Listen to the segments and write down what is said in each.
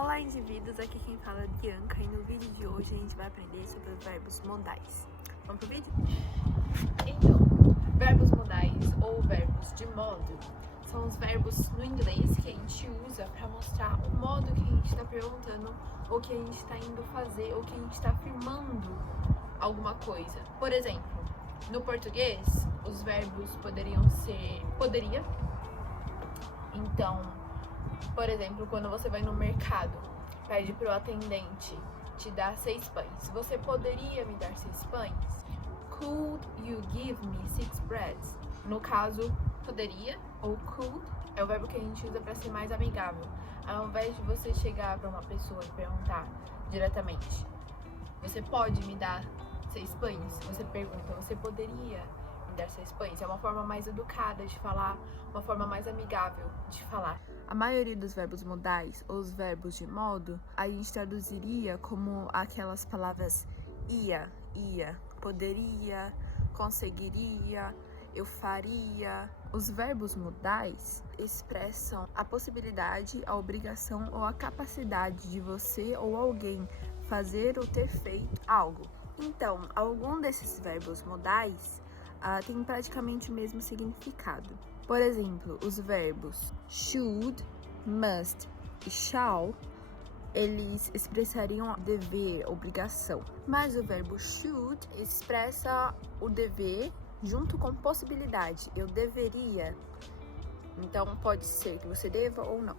Olá, indivíduos! Aqui quem fala é Bianca e no vídeo de hoje a gente vai aprender sobre os verbos modais. Vamos pro vídeo? Então, verbos modais ou verbos de modo são os verbos no inglês que a gente usa para mostrar o modo que a gente está perguntando, ou que a gente está indo fazer, ou que a gente está afirmando alguma coisa. Por exemplo, no português, os verbos poderiam ser poderia. Então, por exemplo, quando você vai no mercado, pede pro atendente te dar 6 pães. Você poderia me dar 6 pães? Could you give me 6 breads? No caso, poderia ou could é o verbo que a gente usa para ser mais amigável. Ao invés de você chegar para uma pessoa e perguntar diretamente, você pode me dar 6 pães? Você pergunta, você poderia me dar 6 pães? É uma forma mais educada de falar, uma forma mais amigável de falar. A maioria dos verbos modais, ou os verbos de modo, a gente traduziria como aquelas palavras ia, poderia, conseguiria, eu faria. Os verbos modais expressam a possibilidade, a obrigação ou a capacidade de você ou alguém fazer ou ter feito algo. Então, algum desses verbos modais tem praticamente o mesmo significado. Por exemplo, os verbos should, must e shall, eles expressariam dever, obrigação. Mas o verbo should expressa o dever junto com possibilidade. Eu deveria. Então, pode ser que você deva ou não.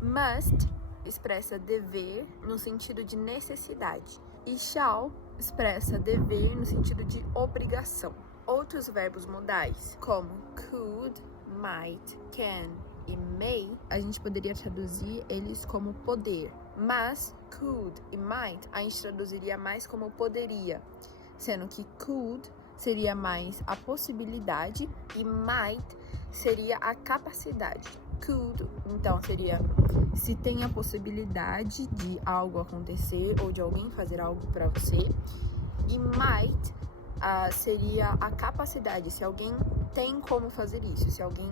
Must expressa dever no sentido de necessidade. E shall expressa dever no sentido de obrigação. Outros verbos modais, como could, might, can e may, a gente poderia traduzir eles como poder. Mas could e might a gente traduziria mais como poderia, sendo que could seria mais a possibilidade e might seria a capacidade. Could, então, seria se tem a possibilidade de algo acontecer ou de alguém fazer algo para você. E might seria a capacidade, se alguém tem como fazer isso, se alguém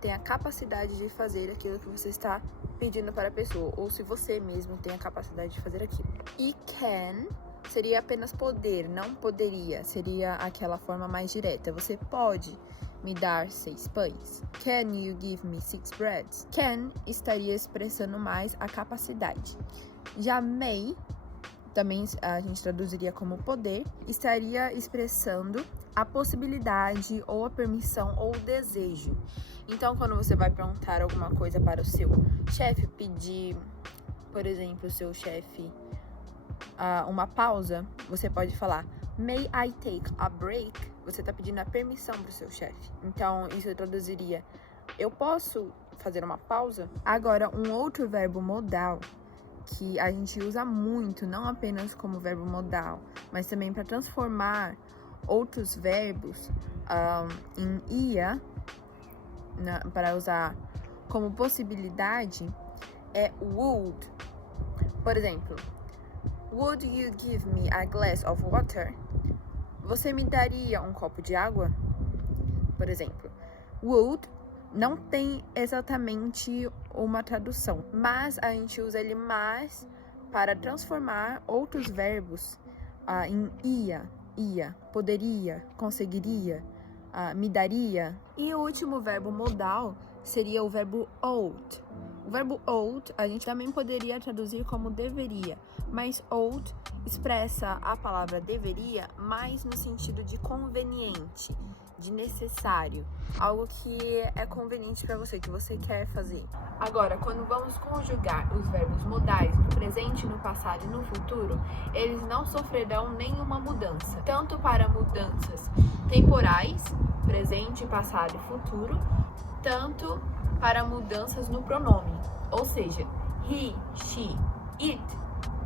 tem a capacidade de fazer aquilo que você está pedindo para a pessoa, ou se você mesmo tem a capacidade de fazer aquilo. E can seria apenas poder, não poderia, seria aquela forma mais direta. Você pode me dar 6 pães? Can you give me 6 breads? Can estaria expressando mais a capacidade. Já may, também a gente traduziria como poder, estaria expressando a possibilidade ou a permissão ou o desejo. Então, quando você vai perguntar alguma coisa para o seu chefe, pedir, por exemplo, o seu chefe uma pausa, você pode falar May I take a break? Você está pedindo a permissão para o seu chefe. Então, isso eu traduziria eu posso fazer uma pausa? Agora, um outro verbo modal que a gente usa muito, não apenas como verbo modal, mas também para transformar outros verbos em ia, para usar como possibilidade, é would. Por exemplo, would you give me a glass of water? Você me daria um copo de água? Por exemplo, would não tem exatamente uma tradução, mas a gente usa ele mais para transformar outros verbos em ia, poderia, conseguiria, me daria. E o último verbo modal seria o verbo ought. O verbo ought a gente também poderia traduzir como deveria, mas ought expressa a palavra deveria mais no sentido de conveniente, de necessário, algo que é conveniente para você, que você quer fazer. Agora, quando vamos conjugar os verbos modais no presente, no passado e no futuro, eles não sofrerão nenhuma mudança, tanto para mudanças temporais, presente, passado e futuro, tanto para mudanças no pronome, ou seja, he, she, it,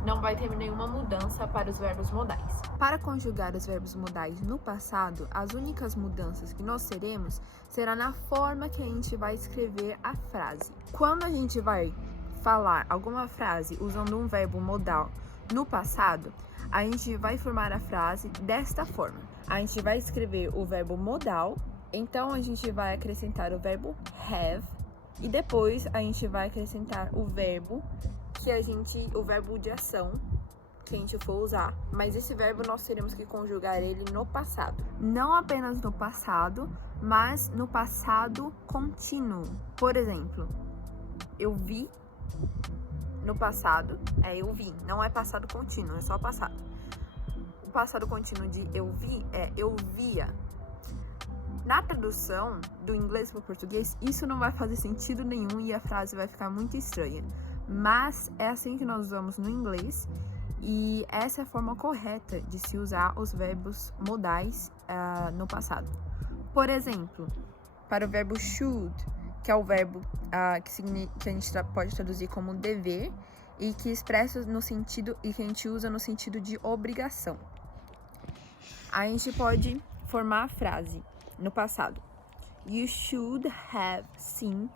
não vai ter nenhuma mudança para os verbos modais. Para conjugar os verbos modais no passado, as únicas mudanças que nós teremos será na forma que a gente vai escrever a frase. Quando a gente vai falar alguma frase usando um verbo modal no passado, a gente vai formar a frase desta forma. A gente vai escrever o verbo modal, então a gente vai acrescentar o verbo have e depois a gente vai acrescentar o verbo o verbo de ação que a gente for usar, mas esse verbo nós teremos que conjugar ele no passado. Não apenas no passado, mas no passado contínuo. Por exemplo, eu vi no passado, eu vi, não é passado contínuo, é só passado. O passado contínuo de eu vi é eu via. Na tradução do inglês para o português, isso não vai fazer sentido nenhum e a frase vai ficar muito estranha. Mas é assim que nós usamos no inglês e essa é a forma correta de se usar os verbos modais no passado. Por exemplo, para o verbo should, que é o verbo que a gente pode traduzir como dever e que expressa no sentido e que a gente usa no sentido de obrigação. A gente pode formar a frase no passado. You should have seen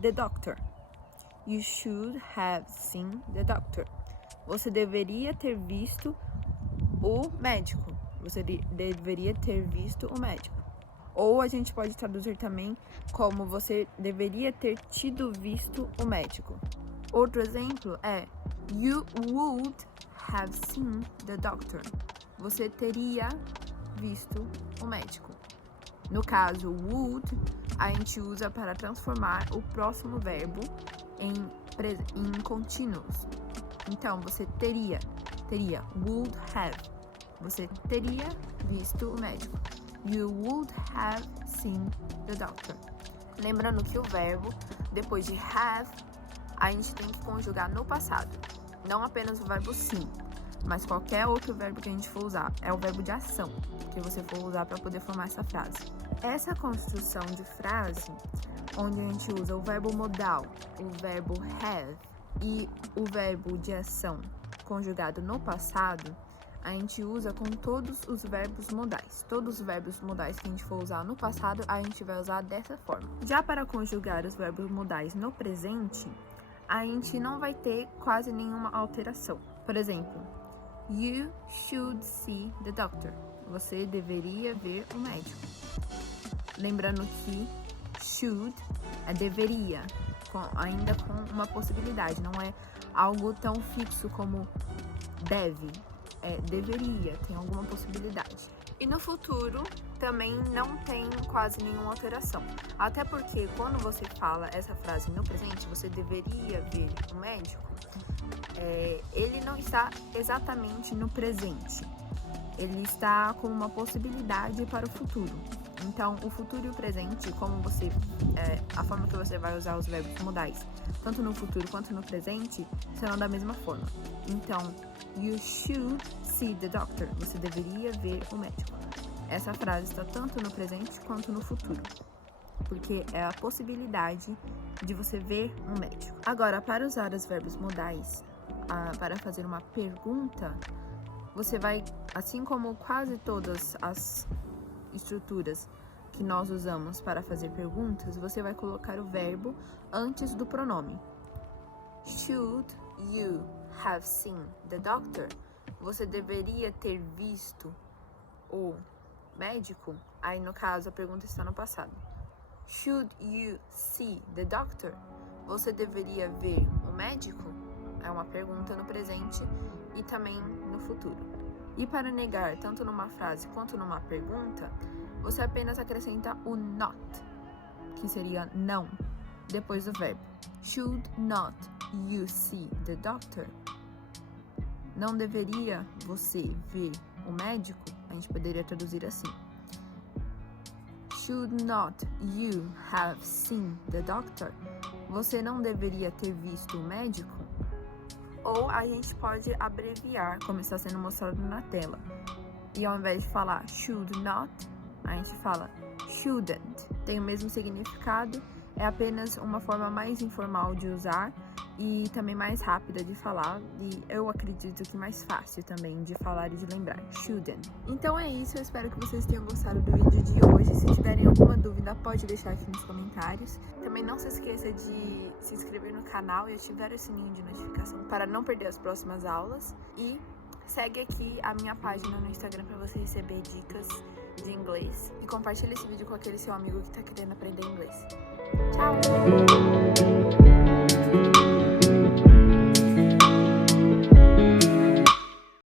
the doctor. You should have seen the doctor. Você deveria ter visto o médico. Você deveria ter visto o médico. Ou a gente pode traduzir também como você deveria ter tido visto o médico. Outro exemplo é You would have seen the doctor. Você teria visto o médico. No caso, would, a gente usa para transformar o próximo verbo em contínuos. Então, você teria, would have. Você teria visto o médico. You would have seen the doctor. Lembrando que o verbo, depois de have, a gente tem que conjugar no passado. Não apenas o verbo sim, mas qualquer outro verbo que a gente for usar. É o verbo de ação que você for usar para poder formar essa frase. Essa construção de frase, onde a gente usa o verbo modal, o verbo have e o verbo de ação conjugado no passado, a gente usa com todos os verbos modais. Todos os verbos modais que a gente for usar no passado, a gente vai usar dessa forma. Já para conjugar os verbos modais no presente, a gente não vai ter quase nenhuma alteração. Por exemplo, you should see the doctor. Você deveria ver o médico. Lembrando que should é deveria, ainda com uma possibilidade, não é algo tão fixo como deve. Deveria, tem alguma possibilidade. E no futuro também não tem quase nenhuma alteração. Até porque quando você fala essa frase no presente, você deveria ver o médico, ele não está exatamente no presente. Ele está com uma possibilidade para o futuro. Então, o futuro e o presente, a forma que você vai usar os verbos modais, tanto no futuro quanto no presente, serão da mesma forma. Então, you should see the doctor. Você deveria ver o médico. Essa frase está tanto no presente quanto no futuro, porque é a possibilidade de você ver um médico. Agora, para usar os verbos modais, para fazer uma pergunta, você vai, assim como quase todas as estruturas que nós usamos para fazer perguntas, você vai colocar o verbo antes do pronome. Should you have seen the doctor? Você deveria ter visto o médico? Aí, no caso, a pergunta está no passado. Should you see the doctor? Você deveria ver o médico? É uma pergunta no presente e também no futuro. E para negar, tanto numa frase quanto numa pergunta, você apenas acrescenta o not, que seria não, depois do verbo. Should not you see the doctor? Não deveria você ver o médico? A gente poderia traduzir assim. Should not you have seen the doctor? Você não deveria ter visto o médico? Ou a gente pode abreviar, como está sendo mostrado na tela. E ao invés de falar should not, a gente fala shouldn't. Tem o mesmo significado, é apenas uma forma mais informal de usar e também mais rápida de falar, e eu acredito que mais fácil também de falar e de lembrar, shouldn't. Então é isso, eu espero que vocês tenham gostado do vídeo de hoje. Se tiverem alguma dúvida, pode deixar aqui nos comentários. Também não se esqueça de se inscrever no canal e ativar o sininho de notificação para não perder as próximas aulas. E segue aqui a minha página no Instagram para você receber dicas de inglês. E compartilhe esse vídeo com aquele seu amigo que está querendo aprender inglês. Tchau!